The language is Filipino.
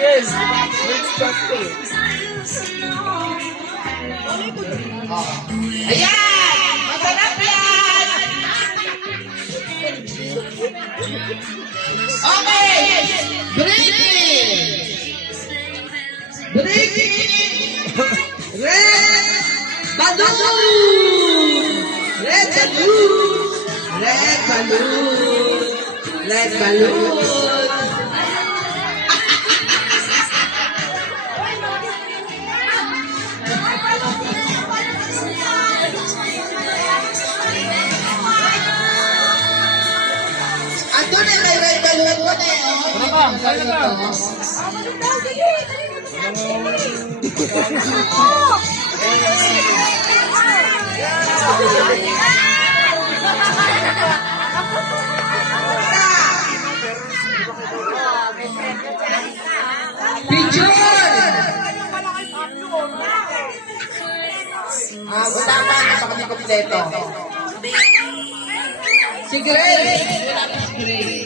Yes, let's go. Ayan! Masarap yan! Okay! Red balloon! Red balloon! Red balloon! Red balloon! Ando na may red balloon ko na eh. Ano ka? Kaya na. Picture! Wala pa, napakami kompleto. Si Grace! Wala pa si Grace.